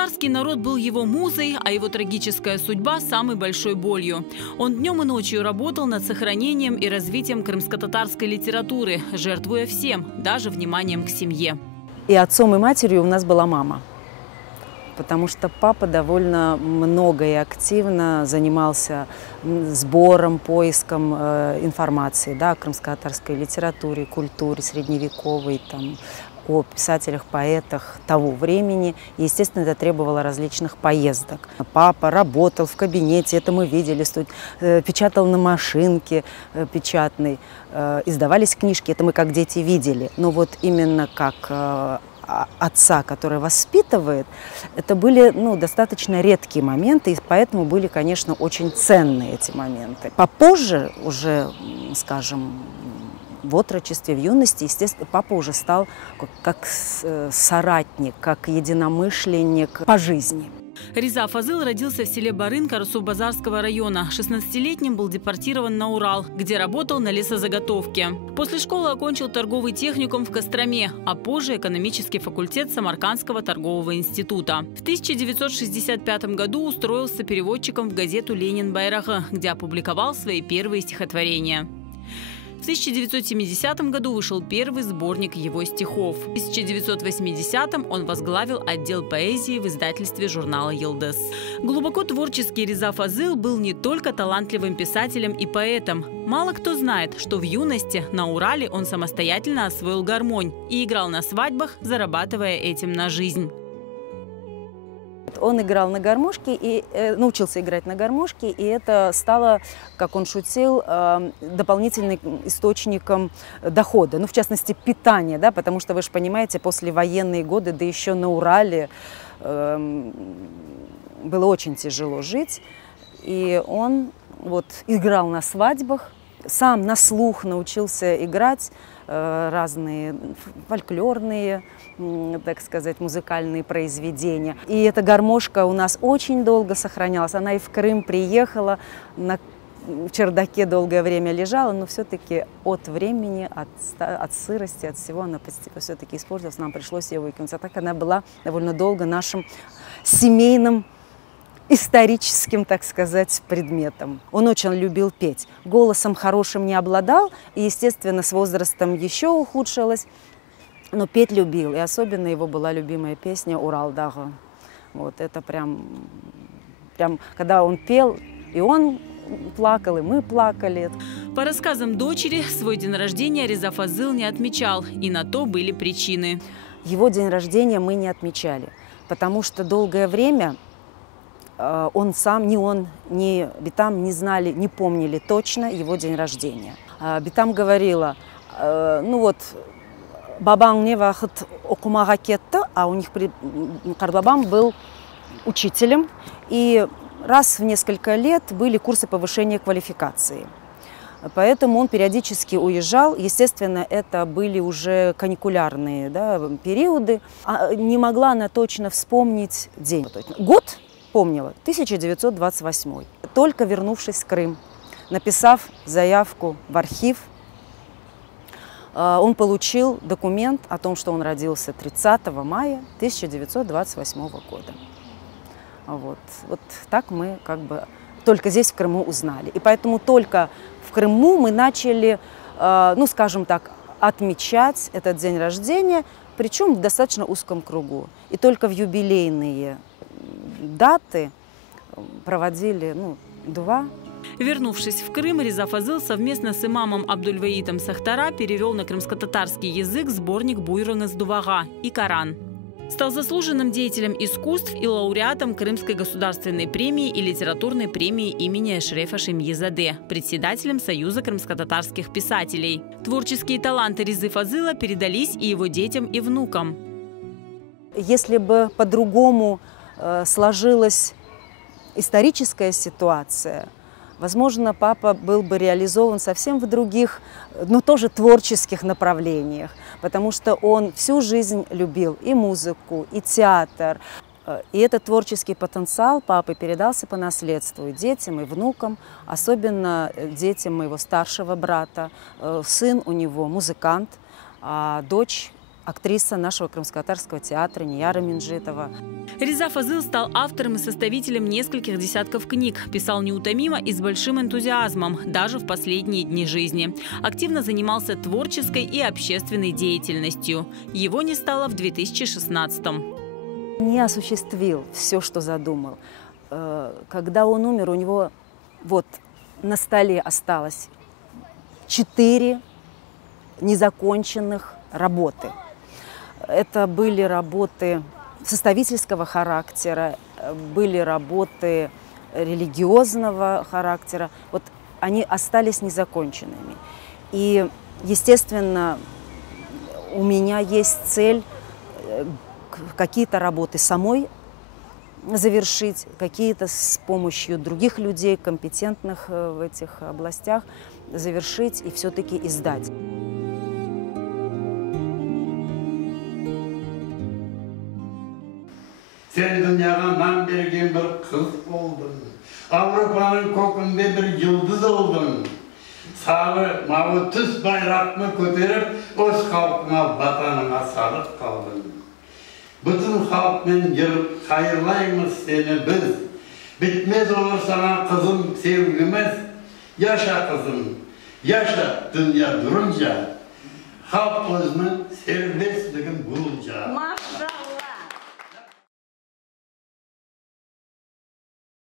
Крымско-татарский народ был его музой, а его трагическая судьба – самой большой болью. Он днем и ночью работал над сохранением и развитием крымско-татарской литературы, жертвуя всем, даже вниманием к семье. И отцом, и матерью у нас была мама. Потому что папа довольно много и активно занимался сбором, поиском информации, да, о крымско-татарской литературе, культуре средневековой, там, о писателях, поэтах того времени. И, естественно, это требовало различных поездок. Папа работал в кабинете, это мы видели, печатал на машинке печатной, издавались книжки, это мы как дети видели. Но вот именно как отца, который воспитывает, это были достаточно редкие моменты, и поэтому были, конечно, очень ценные эти моменты. Попозже, уже, скажем, в отрочестве, в юности, естественно, папа уже стал как соратник, как единомышленник по жизни. Реза Фазыл родился в селе Барын Карасу-Базарского района. 16-летним был депортирован на Урал, где работал на лесозаготовке. После школы окончил торговый техникум в Костроме, а позже экономический факультет Самаркандского торгового института. В 1965 году устроился переводчиком в газету «Ленин Байрагы», где опубликовал свои первые стихотворения. В 1970 году вышел первый сборник его стихов. В 1980 он возглавил отдел поэзии в издательстве журнала «Йылдыз». Глубоко творческий Реза Фазыл был не только талантливым писателем и поэтом. Мало кто знает, что в юности на Урале он самостоятельно освоил гармонь и играл на свадьбах, зарабатывая этим на жизнь. Он играл на гармошке и научился играть на гармошке, и это стало, как он шутил, дополнительным источником дохода, в частности, питания, да, потому что, вы же понимаете, послевоенные годы, да еще на Урале, было очень тяжело жить, и он играл на свадьбах, сам на слух научился играть разные фольклорные, так сказать, музыкальные произведения. И эта гармошка у нас очень долго сохранялась. Она и в Крым приехала, на чердаке долгое время лежала, но все-таки от времени, от сырости, от всего она все-таки использовалась. Нам пришлось ее выкинуть. А так она была довольно долго нашим семейным, историческим, так сказать, предметом. Он очень любил петь. Голосом хорошим не обладал, и, естественно, с возрастом еще ухудшилось. Но петь любил, и особенно его была любимая песня «Уралдагы». Это прям, когда он пел, и он плакал, и мы плакали. По рассказам дочери, свой день рождения Реза Фазыл не отмечал, и на то были причины. Его день рождения мы не отмечали, потому что долгое время он сам, ни он, ни Битам не знали, не помнили точно его день рождения. Битам говорила, бабаң не вақыт оқумаға кетті, а у них Карбабам был учителем, и раз в несколько лет были курсы повышения квалификации. Поэтому он периодически уезжал. Естественно, это были уже каникулярные, да, периоды. Не могла она точно вспомнить день. Год помнила, 1928. Только вернувшись в Крым, написав заявку в архив, он получил документ о том, что он родился 30 мая 1928 года. Вот так мы только здесь, в Крыму, узнали. И поэтому только в Крыму мы начали, скажем так, отмечать этот день рождения, причем в достаточно узком кругу. И только в юбилейные даты проводили два. Вернувшись в Крым, Реза Фазыл совместно с имамом Абдульваитом Сахтара перевел на крымско-татарский язык сборник Буйрың из Дувага и Коран. Стал заслуженным деятелем искусств и лауреатом Крымской государственной премии и литературной премии имени Эшрефа Шемьизаде, председателем Союза крымско-татарских писателей. Творческие таланты Резы Фазыла передались и его детям, и внукам. Если бы по-другому сложилась историческая ситуация, возможно, папа был бы реализован совсем в других, но тоже творческих направлениях, потому что он всю жизнь любил и музыку, и театр. И этот творческий потенциал папы передался по наследству и детям, и внукам, особенно детям моего старшего брата. Сын у него музыкант, а дочь актриса нашего крымско-татарского театра Нияра Минжитова. Реза Фазыл стал автором и составителем нескольких десятков книг. Писал неутомимо и с большим энтузиазмом, даже в последние дни жизни. Активно занимался творческой и общественной деятельностью. Его не стало в 2016-м. Не осуществил все, что задумал. Когда он умер, у него вот на столе осталось 4 незаконченных работы. Это были работы составительского характера, были работы религиозного характера. Вот они остались незаконченными. И, естественно, у меня есть цель какие-то работы самой завершить, какие-то с помощью других людей, компетентных в этих областях, завершить и все-таки издать. Sen dünyaga man bergen bir kız oldun. Avrupa'nın kokunda bir yıldız oldun. Sağı mavi tüs bayrakını köterip, öz halkına, vatanına sarıp kaldın. Bütün halkmen yırıp hayırlayımız seni biz. Bitmez olur sana kızım sevgimiz. Yaşa kızım, yaşa dünya durunca. Halk özünün serbestliğin bulunca.